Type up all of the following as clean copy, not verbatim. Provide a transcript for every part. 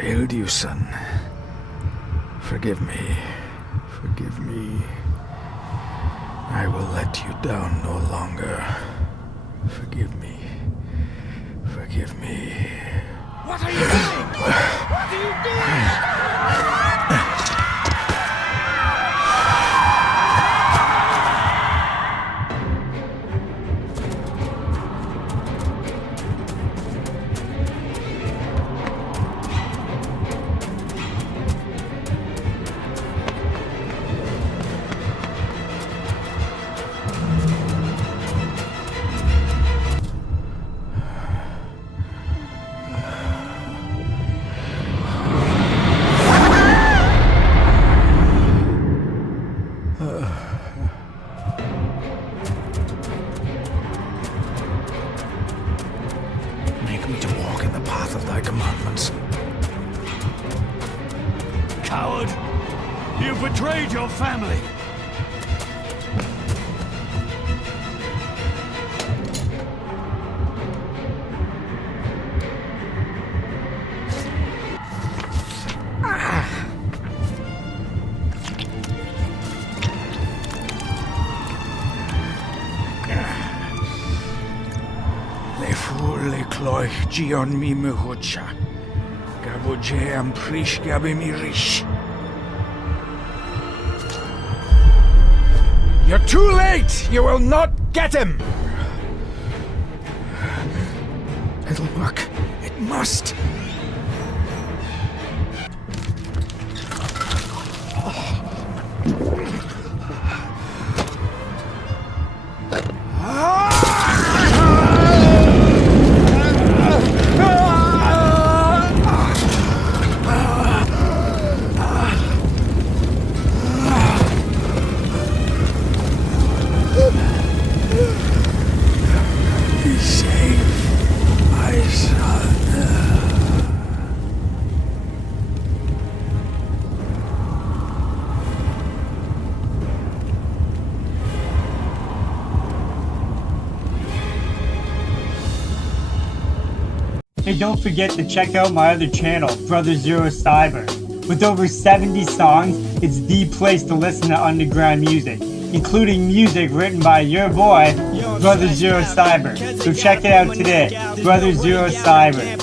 failed you, son. Forgive me. Forgive me. I will let you down no longer. Forgive me. Forgive me. What are you doing? What are you doing? Make me to walk in the path of thy commandments. Coward! You betrayed your family! Le fur le cloich gion mi mehucha. Gaboje am prish gabe mi rish. You're too late! You will not get him! It'll work. It must. Be safe, my son. Hey, don't forget to check out my other channel, Brother Zero Cyber. With over 70 songs, it's the place to listen to underground music, including music written by your boy, Brother Zero Cyber. So check it out today, Brother Zero Cyber.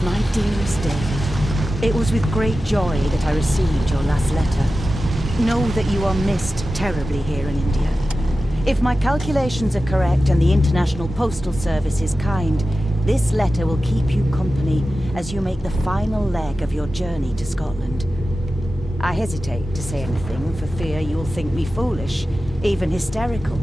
My dearest David, it was with great joy that I received your last letter. Know that you are missed terribly here in India. If my calculations are correct and the International Postal Service is kind, this letter will keep you company as you make the final leg of your journey to Scotland. I hesitate to say anything for fear you will think me foolish, even hysterical.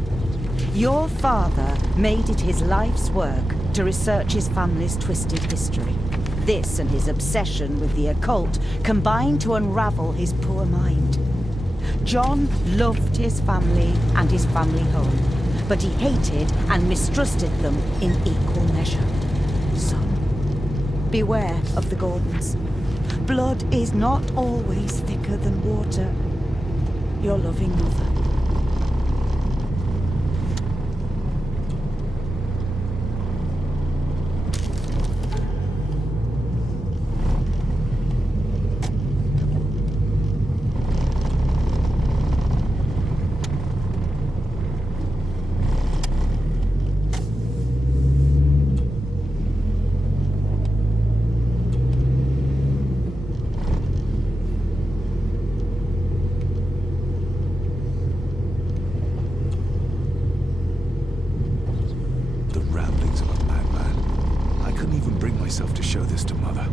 Your father made it his life's work to research his family's twisted history. This and his obsession with the occult combined to unravel his poor mind. John loved his family and his family home, but he hated and mistrusted them in equal measure. Son, beware of the Gordons. Blood is not always thicker than water. Your loving mother. The ramblings of a madman. I couldn't even bring myself to show this to Mother.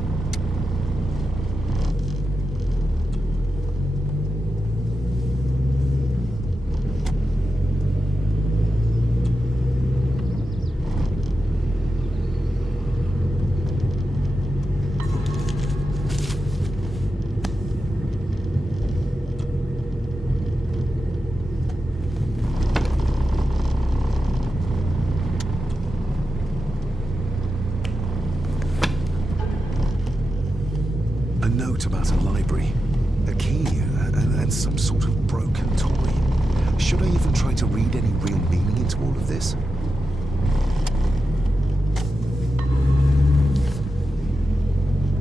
try to read any real meaning into all of this?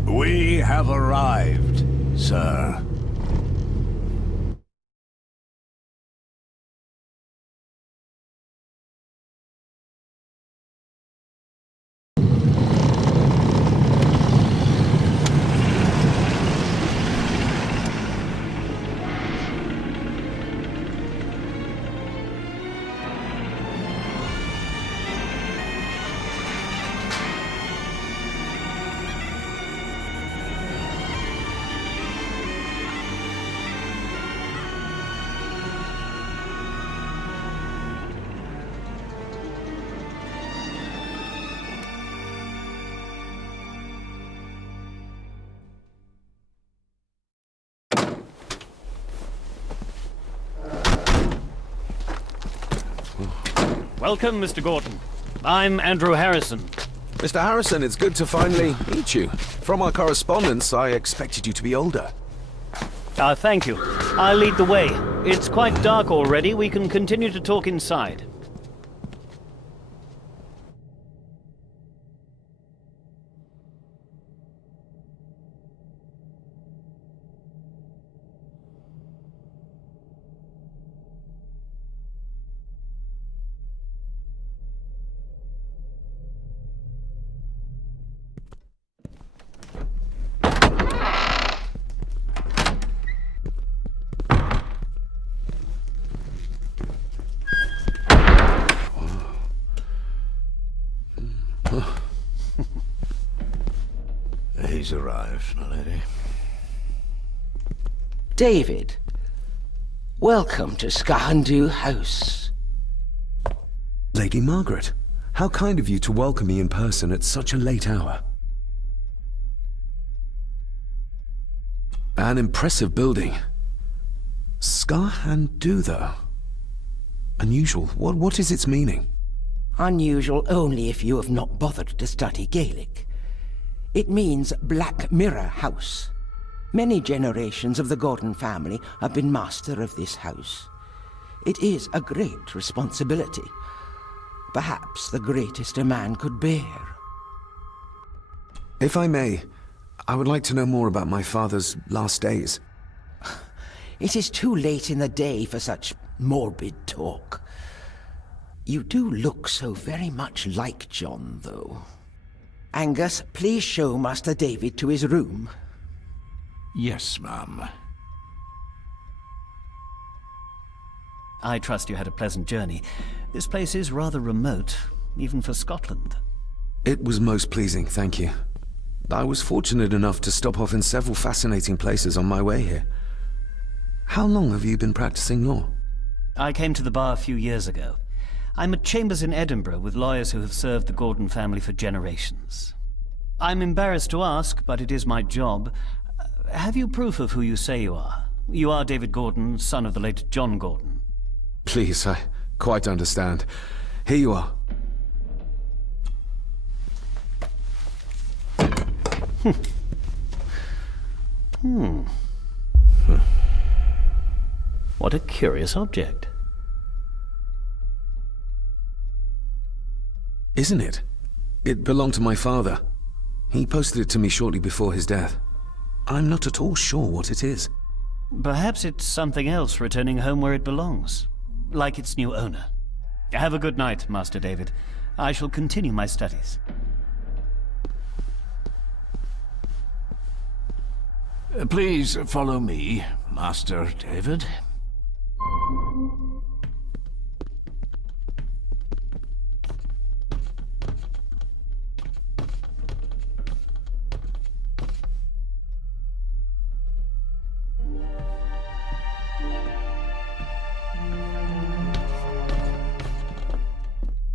We have arrived, sir. Welcome, Mr. Gordon. I'm Andrew Harrison. Mr. Harrison, it's good to finally meet you. From our correspondence, I expected you to be older. Thank you. I'll lead the way. It's quite dark already. We can continue to talk inside. He's arrived, my lady. David, welcome to Skahandu House. Lady Margaret, how kind of you to welcome me in person at such a late hour. An impressive building. Skahandu, though. Unusual. What is its meaning? Unusual only if you have not bothered to study Gaelic. It means Black Mirror House. Many generations of the Gordon family have been master of this house. It is a great responsibility. Perhaps the greatest a man could bear. If I may, I would like to know more about my father's last days. It is too late in the day for such morbid talk. You do look so very much like John, though. Angus, please show Master David to his room. Yes, ma'am. I trust you had a pleasant journey. This place is rather remote, even for Scotland. It was most pleasing, thank you. I was fortunate enough to stop off in several fascinating places on my way here. How long have you been practicing law? I came to the bar a few years ago. I'm at Chambers in Edinburgh with lawyers who have served the Gordon family for generations. I'm embarrassed to ask, but it is my job. Have you proof of who you say you are? You are David Gordon, son of the late John Gordon. Please, I quite understand. Here you are. What a curious object. Isn't it? It belonged to my father. He posted it to me shortly before his death. I'm not at all sure what it is. Perhaps it's something else returning home where it belongs, like its new owner. Have a good night, Master David. I shall continue my studies. Please follow me, Master David.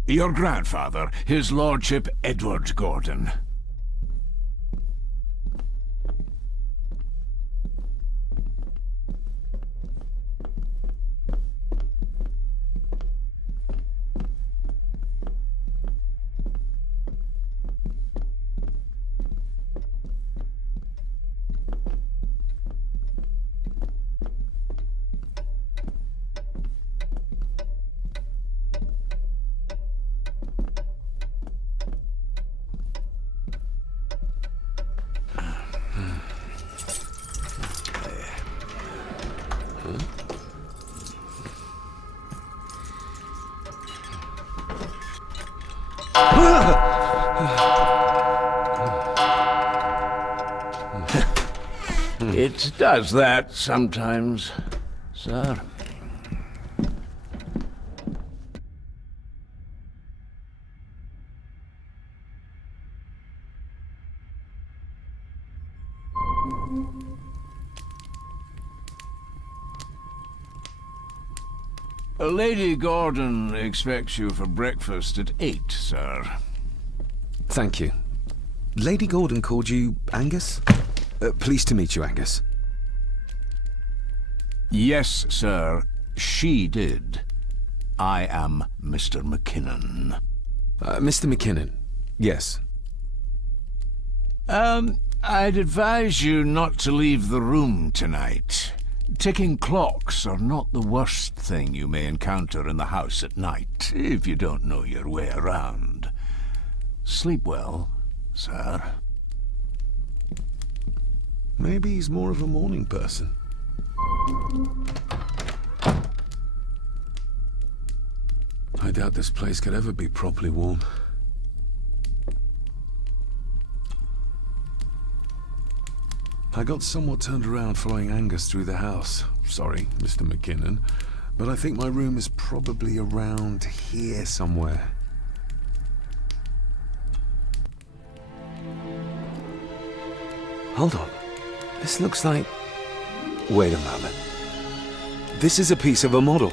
Your grandfather, His Lordship Edward Gordon. It does that sometimes, sir. Lady Gordon expects you for breakfast at 8, sir. Thank you. Lady Gordon called you Angus? Pleased to meet you, Angus. Yes, sir. She did. I am Mr. McKinnon. Mr. McKinnon. Yes. I'd advise you not to leave the room tonight. Ticking clocks are not the worst thing you may encounter in the house at night, if you don't know your way around. Sleep well, sir. Maybe he's more of a morning person. I doubt this place could ever be properly warm. I got somewhat turned around following Angus through the house. Sorry, Mr. McKinnon, but I think my room is probably around here somewhere. Hold on. This looks like... Wait a moment. This is a piece of a model.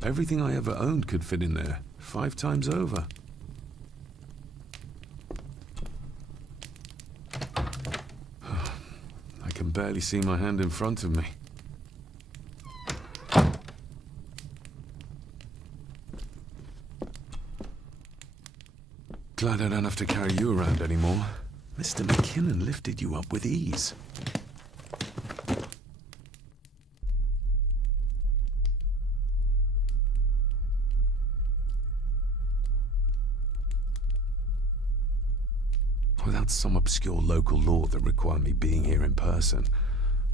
Everything I ever owned could fit in there, 5 times over. I can barely see my hand in front of me. Glad I don't have to carry you around anymore. Mr. McKinnon lifted you up with ease. Without some obscure local law that required me being here in person,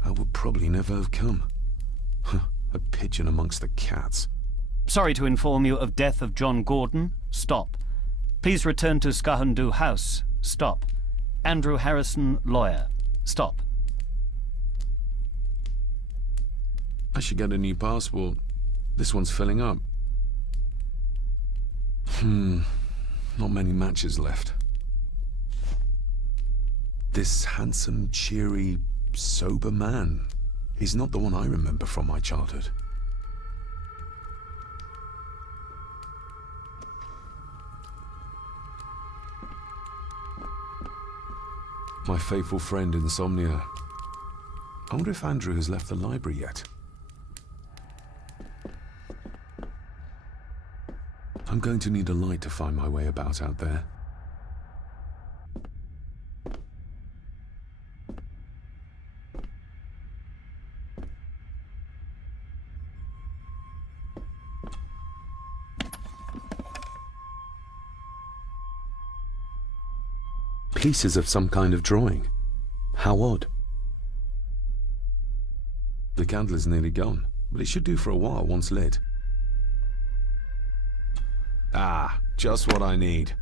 I would probably never have come. A pigeon amongst the cats. Sorry to inform you of death of John Gordon. Stop. Please return to Skahundu House. Stop. Andrew Harrison, lawyer. Stop. I should get a new passport. This one's filling up. Not many matches left. This handsome, cheery, sober man is not the one I remember from my childhood. My faithful friend Insomnia. I wonder if Andrew has left the library yet. I'm going to need a light to find my way about out there. Pieces of some kind of drawing. How odd. The candle is nearly gone, but it should do for a while once lit. Ah, just what I need.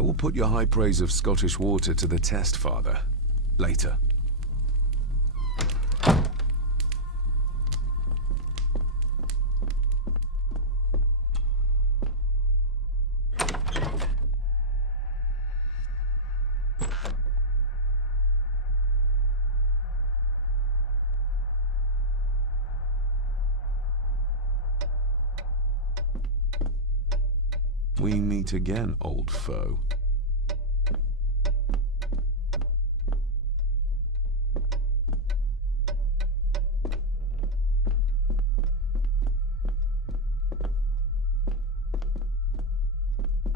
I will put your high praise of Scottish water to the test, Father. Later. We meet again, old foe.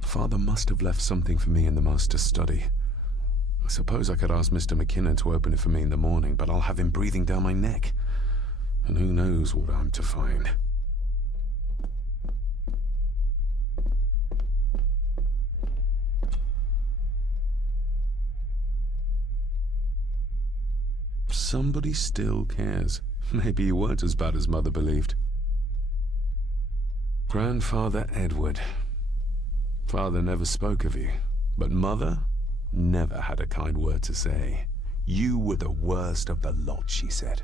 Father must have left something for me in the Master's study. I suppose I could ask Mr. McKinnon to open it for me in the morning, but I'll have him breathing down my neck. And who knows what I'm to find. Somebody still cares. Maybe you weren't as bad as Mother believed. Grandfather Edward. Father never spoke of you, but Mother never had a kind word to say. You were the worst of the lot, she said.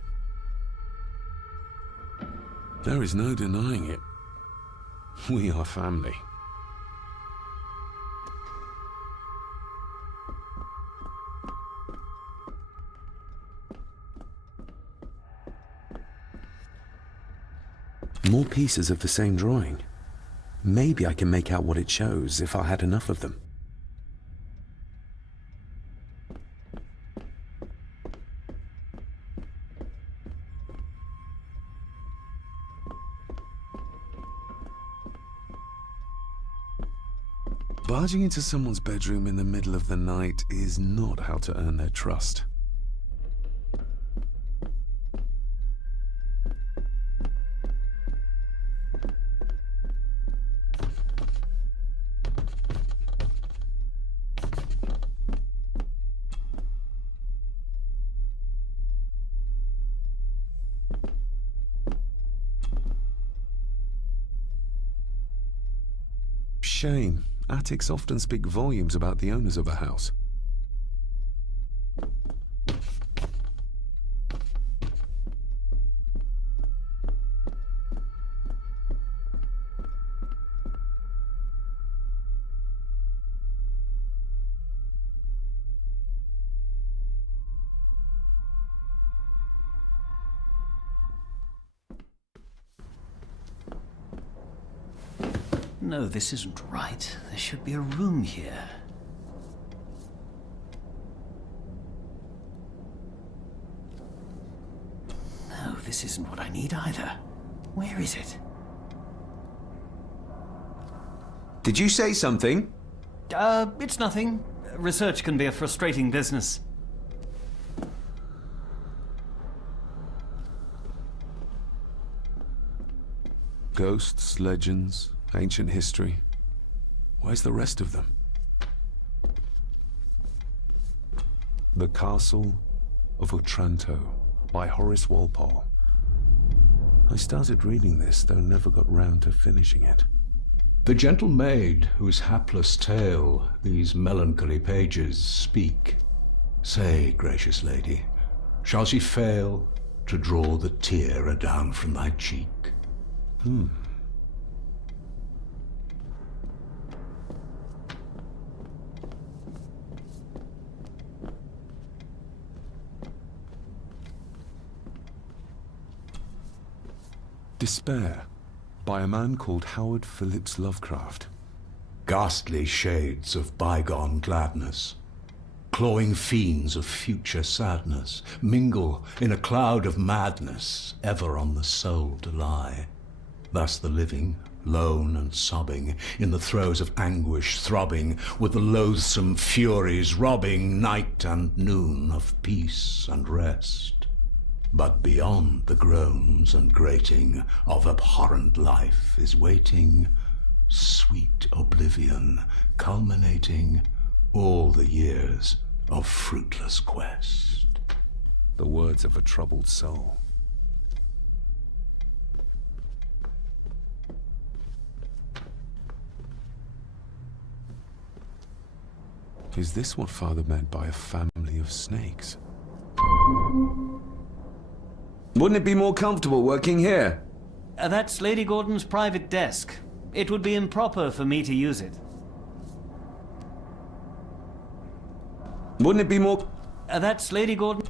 There is no denying it. We are family. More pieces of the same drawing. Maybe I can make out what it shows if I had enough of them. Barging into someone's bedroom in the middle of the night is not how to earn their trust. Shame. Attics often speak volumes about the owners of a house. No, this isn't right. There should be a room here. No, this isn't what I need either. Where is it? Did you say something? It's nothing. Research can be a frustrating business. Ghosts, legends, ancient history. Where's the rest of them? The Castle of Otranto by Horace Walpole. I started reading this, though never got round to finishing it. The gentle maid whose hapless tale these melancholy pages speak. Say, gracious lady, shall she fail to draw the tear adown from thy cheek? Despair, by a man called Howard Phillips Lovecraft. Ghastly shades of bygone gladness, clawing fiends of future sadness, mingle in a cloud of madness, ever on the soul to lie. Thus the living, lone and sobbing, in the throes of anguish throbbing, with the loathsome furies robbing night and noon of peace and rest. But beyond the groans and grating of abhorrent life is waiting sweet oblivion, culminating all the years of fruitless quest. The words of a troubled soul. Is this what Father meant by a family of snakes? Wouldn't it be more comfortable working here? That's Lady Gordon's private desk. It would be improper for me to use it. Wouldn't it be more... That's Lady Gordon...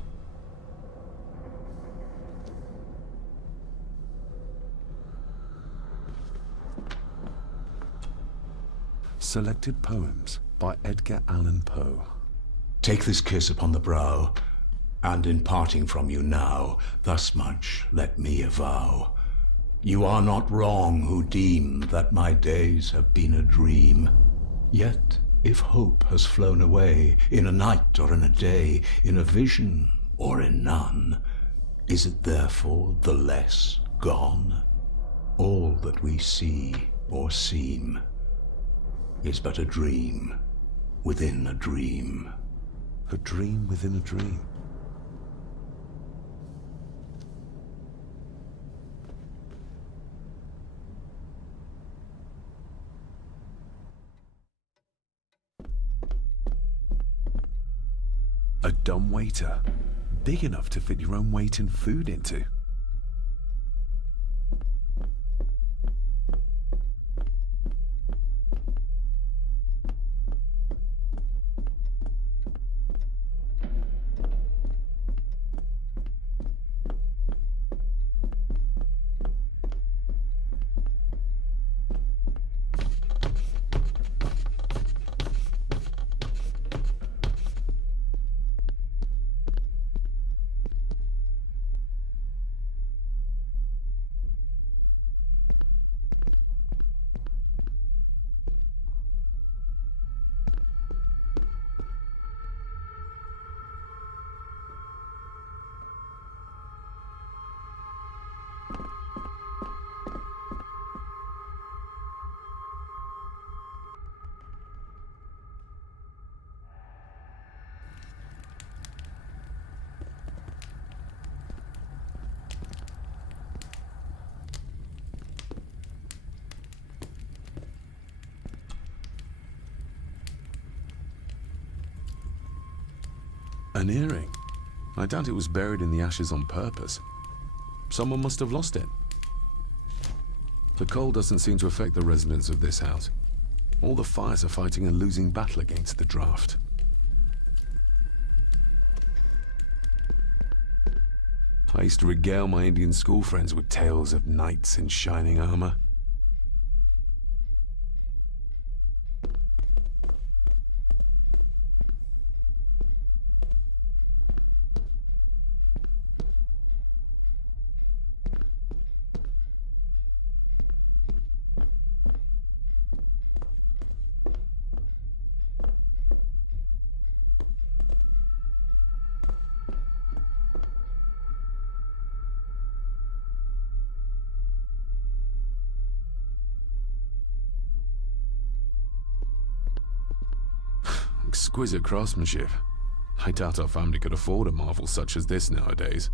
Selected Poems by Edgar Allan Poe. Take this kiss upon the brow, and in parting from you now, thus much let me avow. You are not wrong who deem that my days have been a dream. Yet, if hope has flown away, in a night or in a day, in a vision or in none, is it therefore the less gone? All that we see or seem is but a dream within a dream. A dream within a dream. A dumbwaiter. Big enough to fit your own weight and food into. An earring. I doubt it was buried in the ashes on purpose. Someone must have lost it. The cold doesn't seem to affect the residents of this house. All the fires are fighting a losing battle against the draft. I used to regale my Indian school friends with tales of knights in shining armor. Exquisite craftsmanship. I doubt our family could afford a marvel such as this nowadays.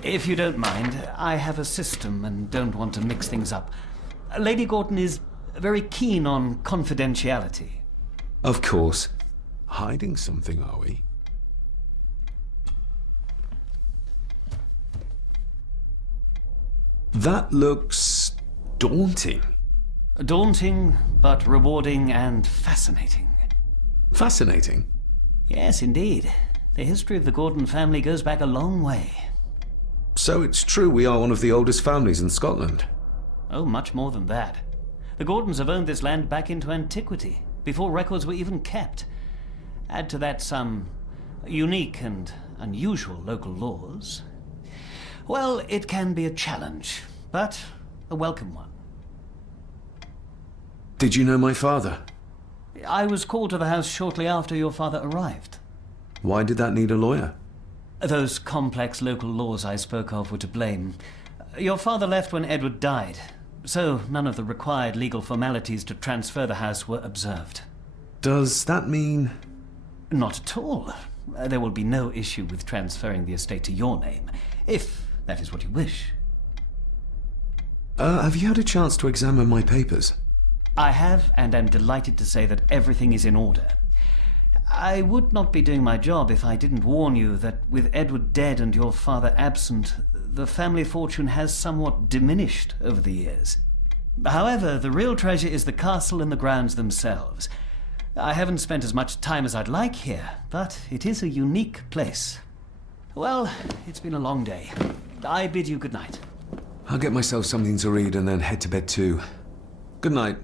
If you don't mind, I have a system and don't want to mix things up. Lady Gordon is very keen on confidentiality. Of course. Hiding something, are we? That looks daunting. Daunting, but rewarding and fascinating. Fascinating? Yes, indeed. The history of the Gordon family goes back a long way. So it's true we are one of the oldest families in Scotland. Oh, much more than that. The Gordons have owned this land back into antiquity, before records were even kept. Add to that some unique and unusual local laws. Well, it can be a challenge, but a welcome one. Did you know my father? I was called to the house shortly after your father arrived. Why did that need a lawyer? Those complex local laws I spoke of were to blame. Your father left when Edward died, so none of the required legal formalities to transfer the house were observed. Does that mean... Not at all. There will be no issue with transferring the estate to your name, if that is what you wish. Have you had a chance to examine my papers? I have, and am delighted to say that everything is in order. I would not be doing my job if I didn't warn you that with Edward dead and your father absent, the family fortune has somewhat diminished over the years. However, the real treasure is the castle and the grounds themselves. I haven't spent as much time as I'd like here, but it is a unique place. Well, it's been a long day. I bid you good night. I'll get myself something to read and then head to bed too. Good night.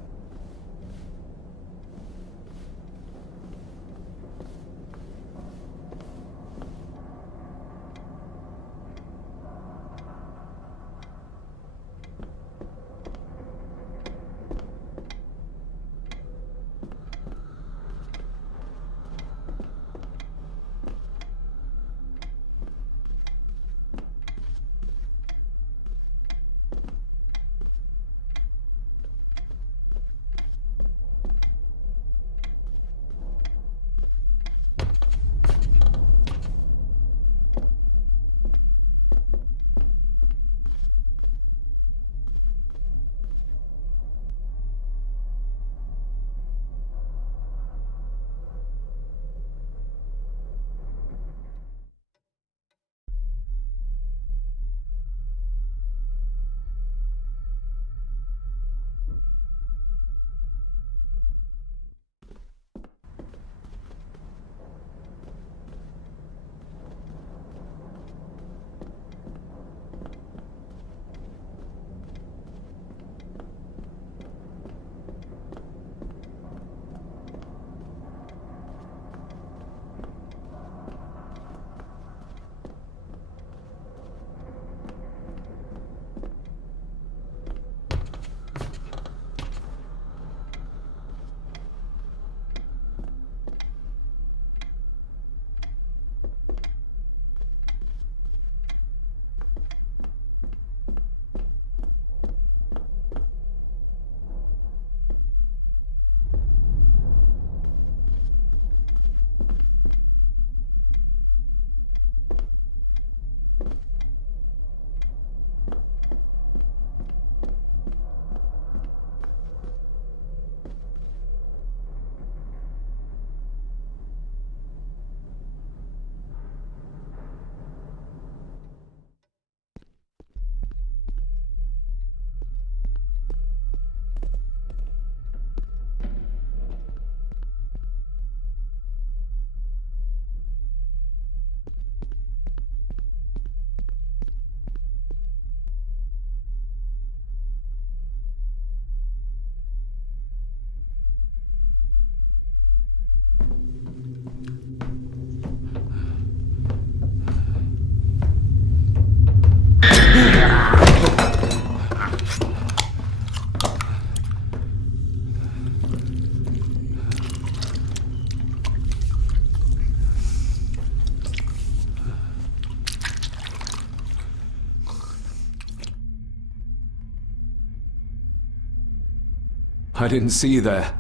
I didn't see you there.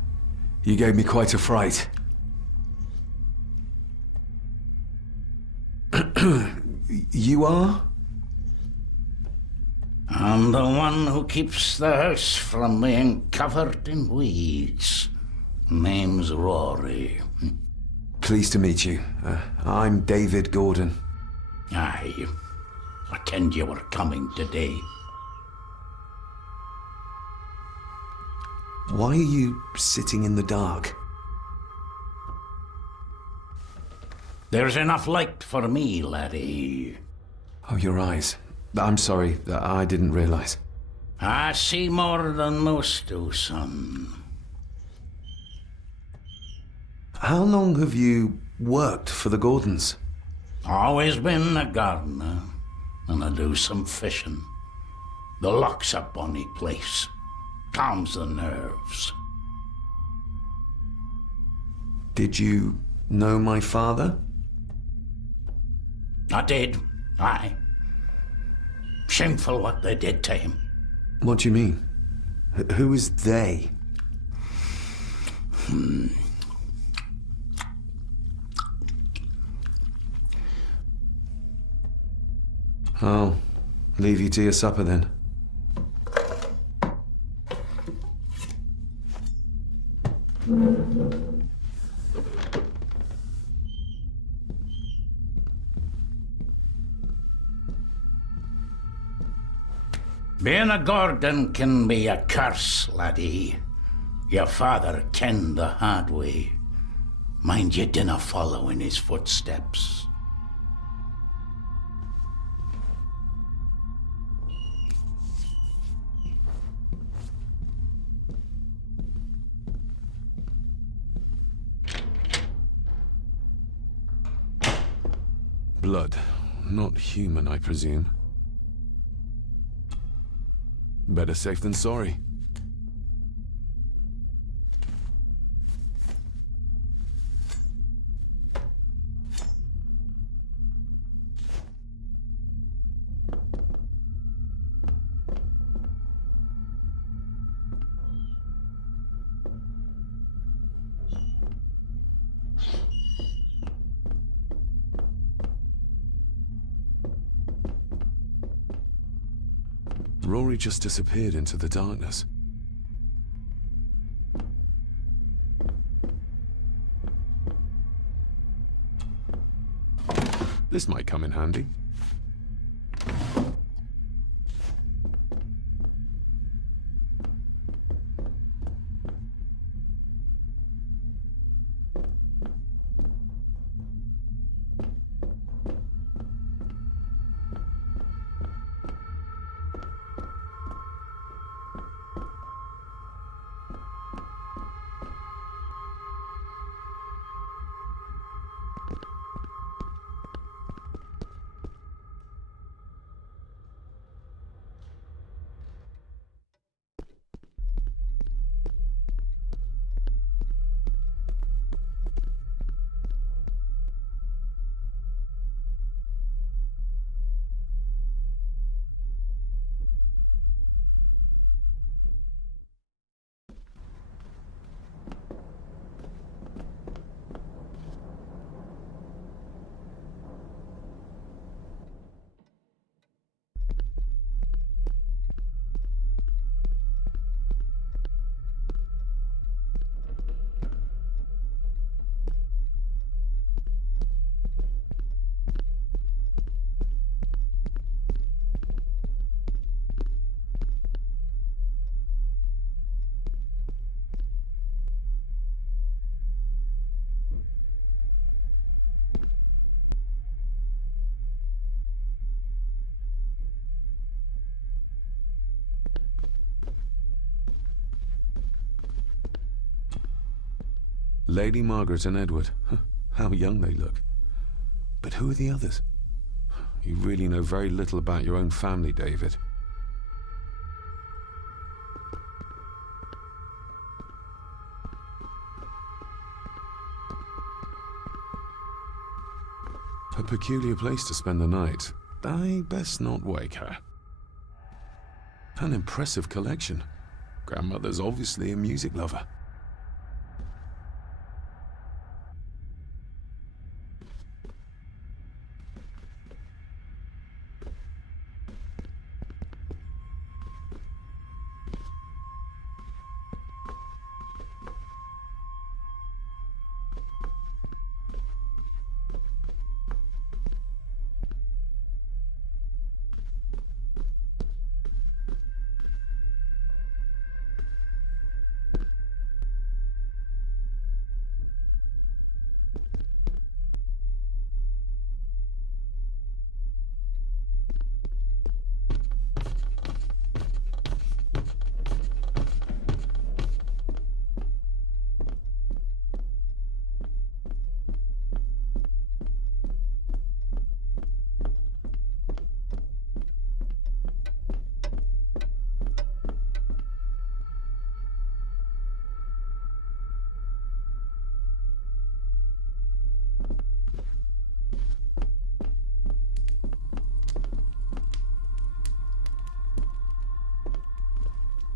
You gave me quite a fright. You are? I'm the one who keeps the house from being covered in weeds. Name's Rory. Pleased to meet you. I'm David Gordon. Aye. I kenned you were coming today. Why are you sitting in the dark? There's enough light for me, laddie. Oh, your eyes. I'm sorry, I didn't realize. I see more than most do, son. How long have you worked for the Gordons? Always been a gardener. and I do some fishing. The loch's a bonny place. Calms the nerves. Did you know my father? I did, aye. Shameful what they did to him. What do you mean? Who is they? I'll leave you to your supper then. Being a Gordon can be a curse, laddie. Your father kenned the hard way. Mind you dinna follow in his footsteps. Blood. Not human, I presume. Better safe than sorry. Rory just disappeared into the darkness. This might come in handy. Lady Margaret and Edward. How young they look. But who are the others? You really know very little about your own family, David. A peculiar place to spend the night. I best not wake her. An impressive collection. Grandmother's obviously a music lover.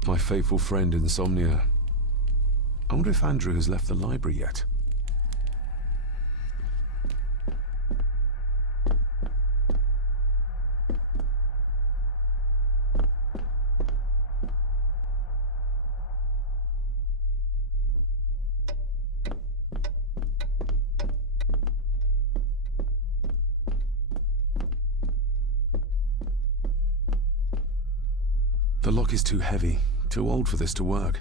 My faithful friend Insomnia. I wonder if Andrew has left the library yet. The lock is too heavy, too old for this to work.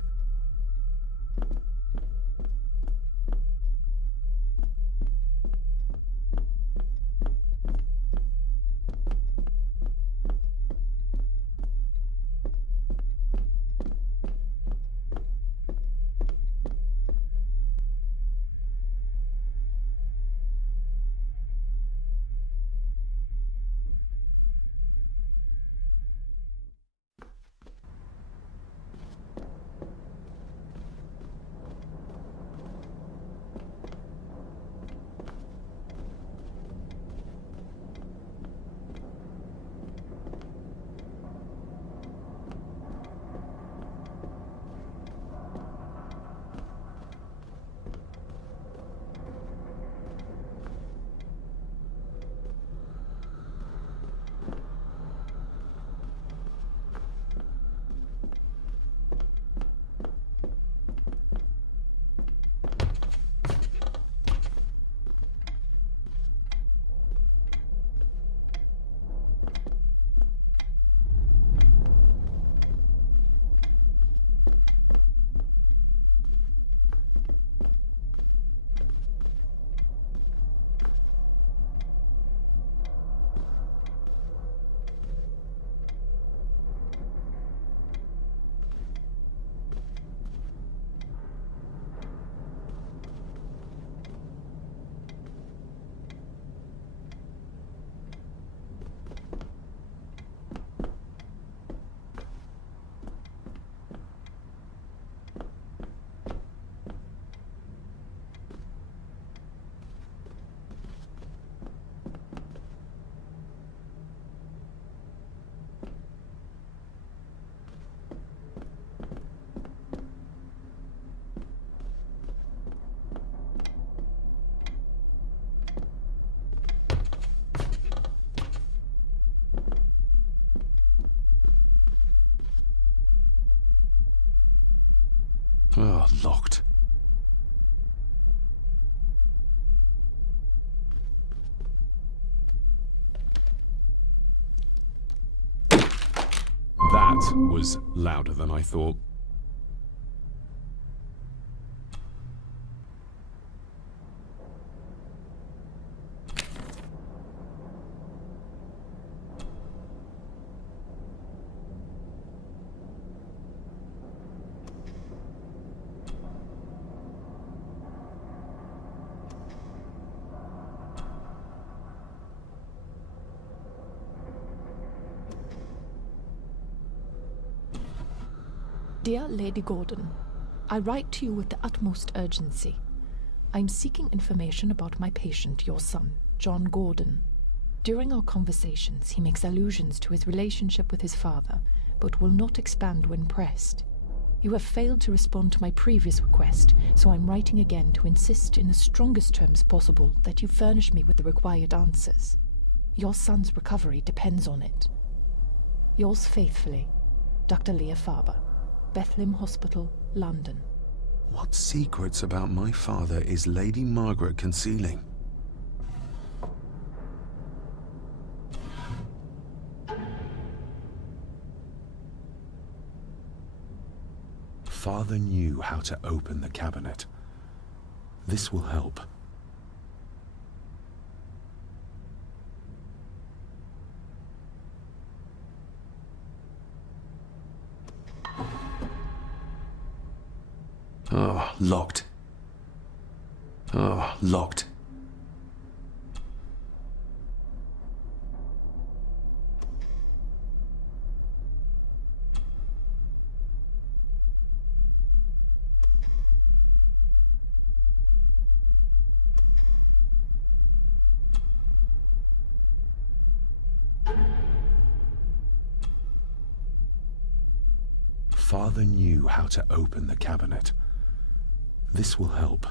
Oh, locked. That was louder than I thought. Dear Lady Gordon, I write to you with the utmost urgency. I am seeking information about my patient, your son, John Gordon. During our conversations, he makes allusions to his relationship with his father, but will not expand when pressed. You have failed to respond to my previous request, so I'm writing again to insist in the strongest terms possible that you furnish me with the required answers. Your son's recovery depends on it. Yours faithfully, Dr. Leah Faber. Bethlehem Hospital, London. What secrets about my father is Lady Margaret concealing? Father knew how to open the cabinet. This will help. Oh, locked. Oh, locked. father knew how to open the cabinet. This will help.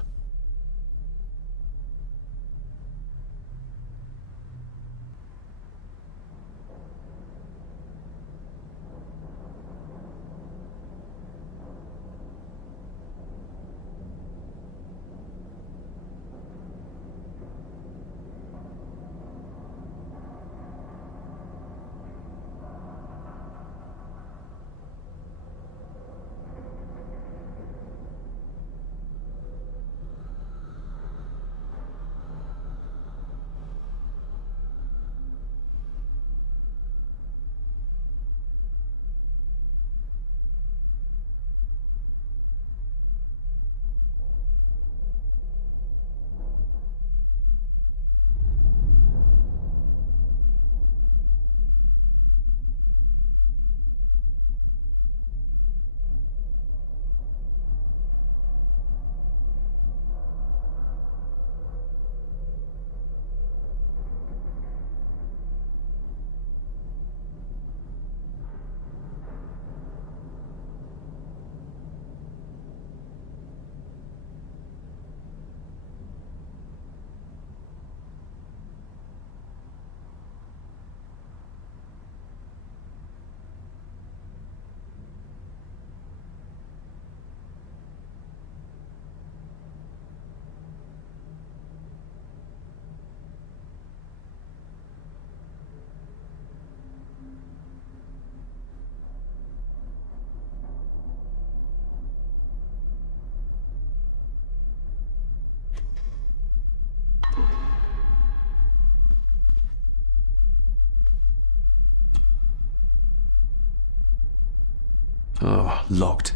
Oh, locked.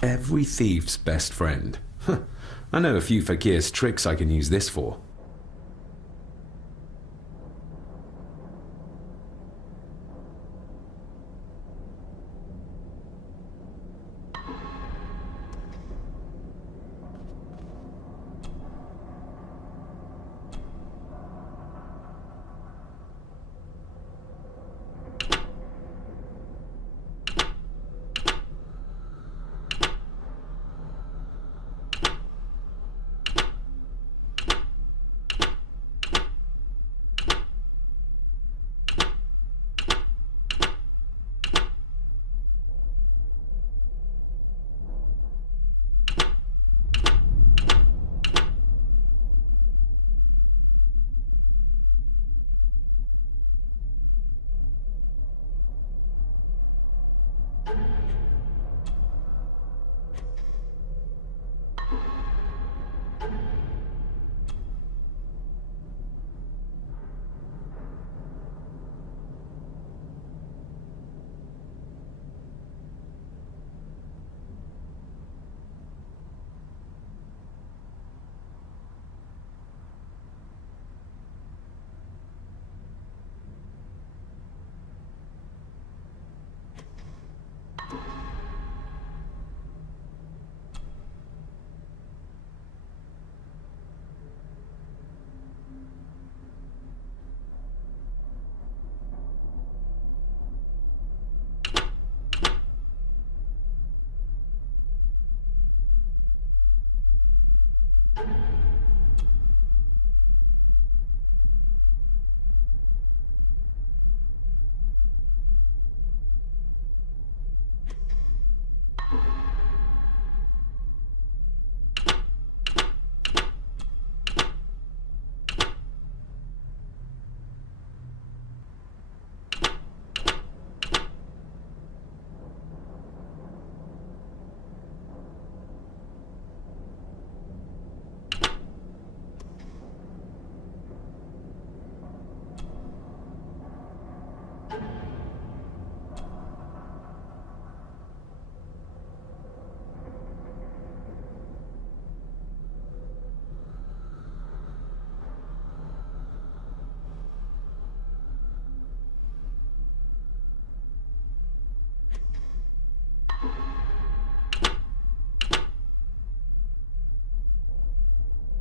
Every thief's best friend. I know a few Fakir's tricks I can use this for.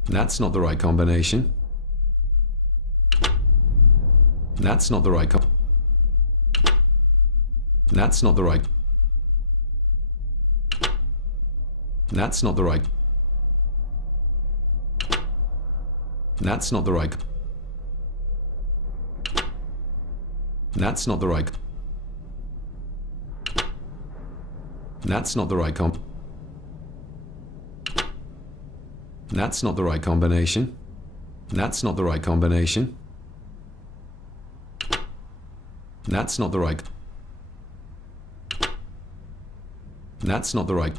That's not the right combination. That's not the right That's not the right... That's not the right... That's not the right... That's not the right... That's not the right That's not the right combination. That's not the right combination. That's not the right... That's not the right...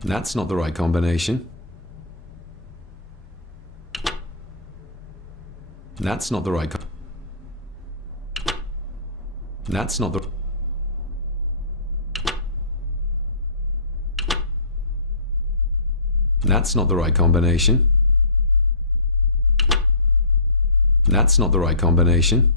That's not the right combination. That's not the right... That's not the... That's not the right combination. That's not the right combination.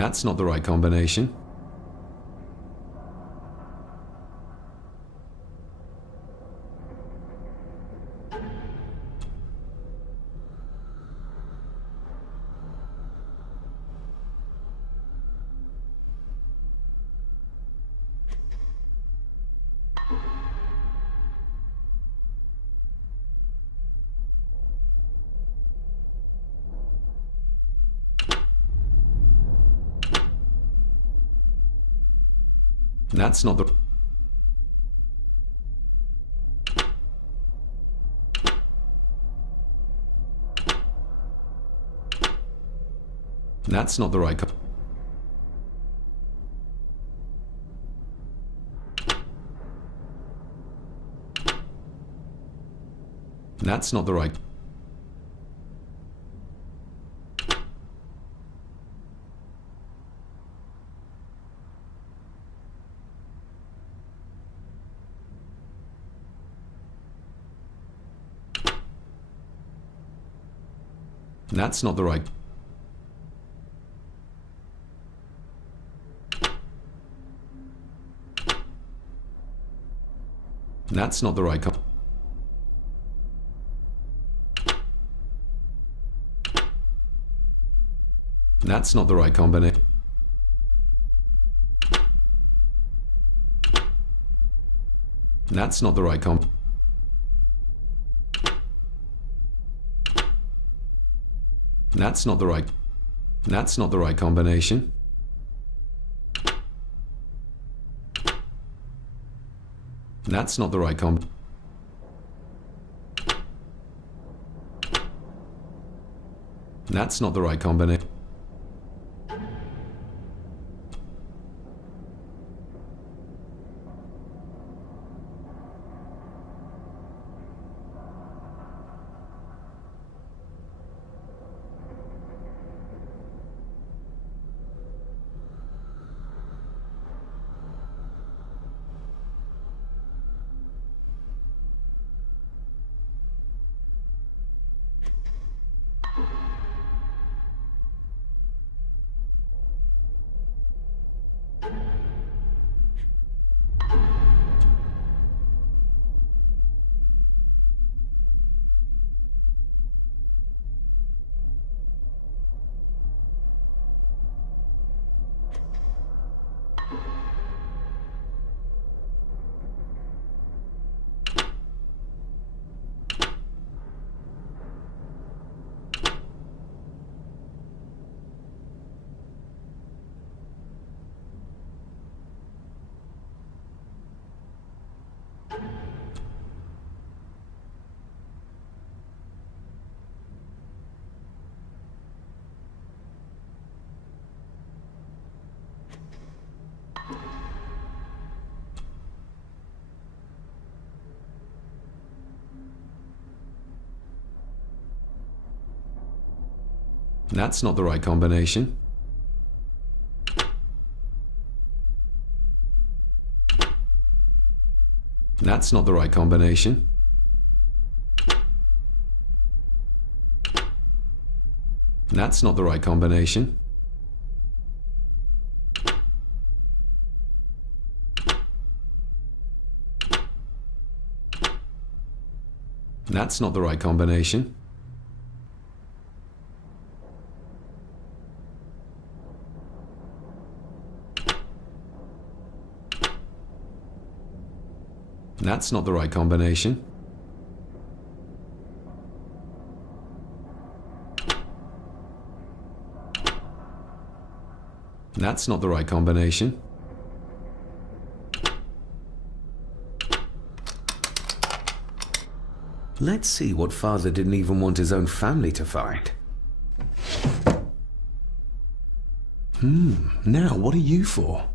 That's not the right combination. That's not the... That's not the right... That's not the right... That's not the right... That's not the right That's not the right combination. That's not the right That's not the right. That's not the right combination. That's not the right That's not the right combination. That's not the right combination. That's not the right combination. That's not the right combination. That's not the right combination. That's not the right combination. That's not the right combination. Let's see what father didn't even want his own family to find. Now what are you for?